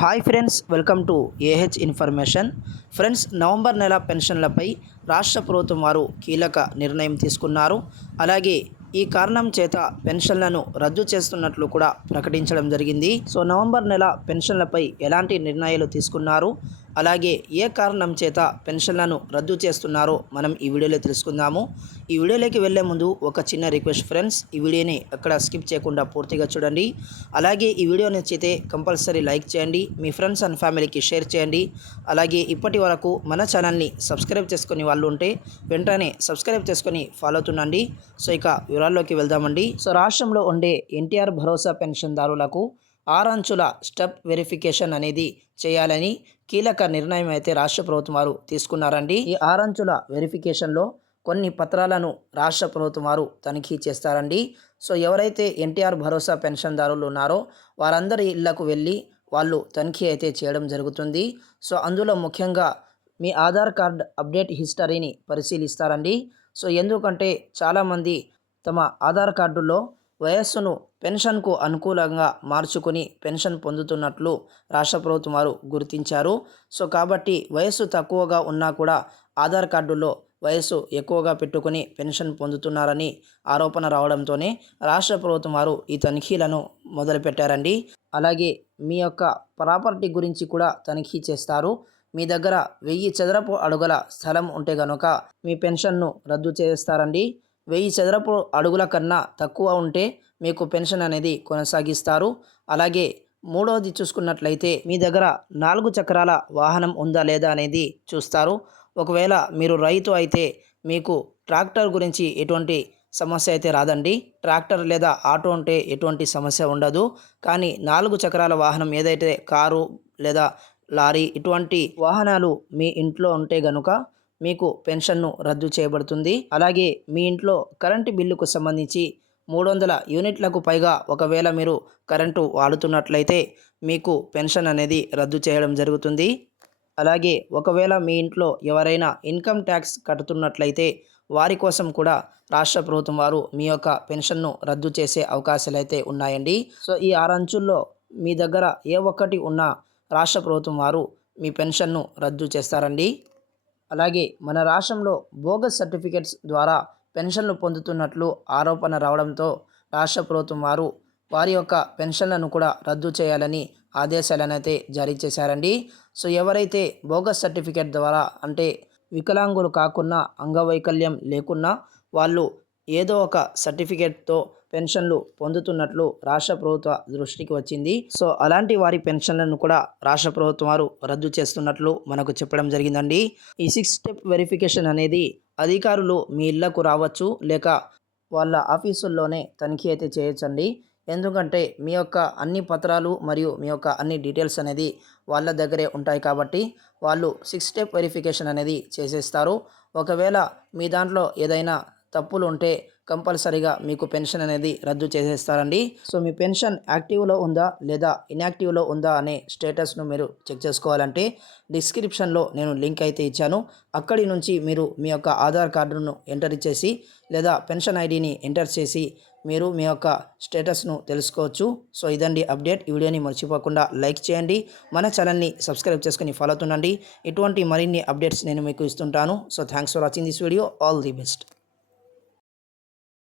Hi friends welcome to A H information. Friends November నెల పెన్షన్లపై రాష్ట్ర ప్రభుత్వం వారు కీలక నిర్ణయం తీసుకున్నారు. అలాగే ఈ కారణం చేత పెన్షన్లను రద్దు చేస్తున్నట్లు కూడా ప్రకటించడం జరిగింది. సో నవంబర్ నెల పెన్షన్లపై ఎలాంటి నిర్ణయాలు తీసుకున్నారు? అలాగే ఏ కారణం చేత పెన్షన్లను రద్దు చేస్తున్నారో మనం ఈ వీడియోలో తెలుసుకుందాము. ఈ వీడియోలోకి వెళ్ళే ముందు ఒక చిన్న రిక్వెస్ట్ ఫ్రెండ్స్ ఈ వీడియోని ఎక్కడ స్కిప్ చేయకుండా పూర్తిగా చూడండి. అలాగే ఈ వీడియో నచ్చితే కంపల్సరీ లైక్ చేయండి మీ ఫ్రెండ్స్ అండ్ ఫ్యామిలీకి షేర్ చేయండి. అలాగే ఇప్పటి వరకు మన ఛానల్ని సబ్స్క్రైబ్ చేసుకుని వాళ్ళు ఉంటే వెంటనే సబ్స్క్రైబ్ చేసుకొని ఫాలో అవుతుండండి సో ఇక వివరాల్లోకి వెళ్దామండి. సో రాష్ట్రంలో ఉండే ఎన్టీఆర్ భరోసా పెన్షన్దారులకు ఆరంచుల స్టెప్ వెరిఫికేషన్ అనేది చేయాలని కీలక నిర్ణయం అయితే రాష్ట్ర ప్రభుత్వం వారు తీసుకున్నారండి. ఈ ఆరంచుల వెరిఫికేషన్లో కొన్ని పత్రాలను రాష్ట్ర ప్రభుత్వం వారు తనిఖీ చేస్తారండి. సో ఎవరైతే ఎన్టీఆర్ భరోసా పెన్షన్దారులు ఉన్నారో వారందరి ఇళ్ళకు వెళ్ళి వాళ్ళు తనిఖీ అయితే చేయడం జరుగుతుంది. సో అందులో ముఖ్యంగా మీ ఆధార్ కార్డ్ అప్డేట్ హిస్టరీని పరిశీలిస్తారండి. సో ఎందుకంటే చాలామంది తమ ఆధార్ కార్డులో వయస్సును పెన్షన్కు అనుకూలంగా మార్చుకుని పెన్షన్ పొందుతున్నట్లు రాష్ట్ర ప్రభుత్వం వారు గుర్తించారు. సో కాబట్టి వయస్సు తక్కువగా ఉన్నా కూడా ఆధార్ కార్డులో వయస్సు ఎక్కువగా పెట్టుకుని పెన్షన్ పొందుతున్నారని ఆరోపణ రావడంతోనే రాష్ట్ర ప్రభుత్వం వారు ఈ తనిఖీలను మొదలుపెట్టారండి. అలాగే మీ యొక్క ప్రాపర్టీ గురించి కూడా తనిఖీ చేస్తారు. మీ దగ్గర వెయ్యి చదరపు అడుగుల స్థలం ఉంటే గనుక మీ పెన్షన్ను రద్దు చేస్తారండి. వెయ్యి చదరపు అడుగుల కన్నా తక్కువ ఉంటే మీకు పెన్షన్ అనేది కొనసాగిస్తారు. అలాగే మూడవది చూసుకున్నట్లయితే మీ దగ్గర నాలుగు చక్రాల వాహనం ఉందా లేదా అనేది చూస్తారు. ఒకవేళ మీరు రైతు అయితే మీకు ట్రాక్టర్ గురించి ఎటువంటి సమస్య అయితే రాదండి. ట్రాక్టర్ లేదా ఆటో ఉంటే ఎటువంటి సమస్య ఉండదు. కానీ నాలుగు చక్రాల వాహనం ఏదైతే కారు లేదా లారీ ఇటువంటి వాహనాలు మీ ఇంట్లో ఉంటే గనుక మీకు పెన్షన్ను రద్దు చేయబడుతుంది. అలాగే మీ ఇంట్లో కరెంటు బిల్లుకు సంబంధించి మూడు వందల యూనిట్లకు పైగా ఒకవేళ మీరు కరెంటు వాడుతున్నట్లయితే మీకు పెన్షన్ అనేది రద్దు చేయడం జరుగుతుంది. అలాగే ఒకవేళ మీ ఇంట్లో ఎవరైనా ఇన్కమ్ ట్యాక్స్ కడుతున్నట్లయితే వారి కోసం కూడా రాష్ట్ర ప్రభుత్వం వారు మీ యొక్క పెన్షన్ను రద్దు చేసే అవకాశాలు అయితే ఉన్నాయండి. సో ఈ ఆరు అంచుల్లో మీ దగ్గర ఏ ఒక్కటి ఉన్నా రాష్ట్ర ప్రభుత్వం వారు మీ పెన్షన్ను రద్దు చేస్తారండి. అలాగే మన రాష్ట్రంలో బోగస్ సర్టిఫికెట్స్ ద్వారా పెన్షన్లు పొందుతున్నట్లు ఆరోపణ రావడంతో రాష్ట్ర ప్రభుత్వం వారు వారి యొక్క పెన్షన్లను కూడా రద్దు చేయాలని ఆదేశాలనైతే జారీ చేశారండి. సో ఎవరైతే బోగస్ సర్టిఫికేట్ ద్వారా అంటే వికలాంగులు కాకున్నా అంగవైకల్యం లేకున్నా వాళ్ళు ఏదో ఒక సర్టిఫికేట్తో పెన్షన్లు పొందుతున్నట్లు రాష్ట్ర ప్రభుత్వ దృష్టికి వచ్చింది. సో అలాంటి వారి పెన్షన్లను కూడా రాష్ట్ర ప్రభుత్వం వారు రద్దు చేస్తున్నట్లు మనకు చెప్పడం జరిగిందండి. ఈ సిక్స్ స్టెప్ వెరిఫికేషన్ అనేది అధికారులు మీ ఇళ్ళకు రావచ్చు లేక వాళ్ళ ఆఫీసుల్లోనే తనిఖీ అయితే చేయొచ్చండి. ఎందుకంటే మీ యొక్క అన్ని పత్రాలు మరియు మీ యొక్క అన్ని డీటెయిల్స్ అనేది వాళ్ళ దగ్గరే ఉంటాయి కాబట్టి వాళ్ళు సిక్స్ స్టెప్ వెరిఫికేషన్ అనేది చేసేస్తారు. ఒకవేళ మీ దాంట్లో ఏదైనా తప్పులు ఉంటే కంపల్సరీగా మీకు పెన్షన్ అనేది రద్దు చేసేస్తారండి. సో మీ పెన్షన్ యాక్టివ్లో ఉందా లేదా ఇన్యాక్టివ్లో ఉందా అనే స్టేటస్ను మీరు చెక్ చేసుకోవాలంటే డిస్క్రిప్షన్లో నేను లింక్ అయితే ఇచ్చాను. అక్కడి నుంచి మీరు మీ యొక్క ఆధార్ కార్డును ఎంటర్ చేసి లేదా పెన్షన్ ఐడిని ఎంటర్ చేసి మీరు మీ యొక్క స్టేటస్ను తెలుసుకోవచ్చు. సో ఇదండి అప్డేట్. ఈ వీడియోని మర్చిపోకుండా లైక్ చేయండి. మన ఛానల్ని సబ్స్క్రైబ్ చేసుకుని ఫాలో అవుతుండండి. ఇటువంటి మరిన్ని అప్డేట్స్ నేను మీకు ఇస్తుంటాను. So thanks for watching this video. All the best.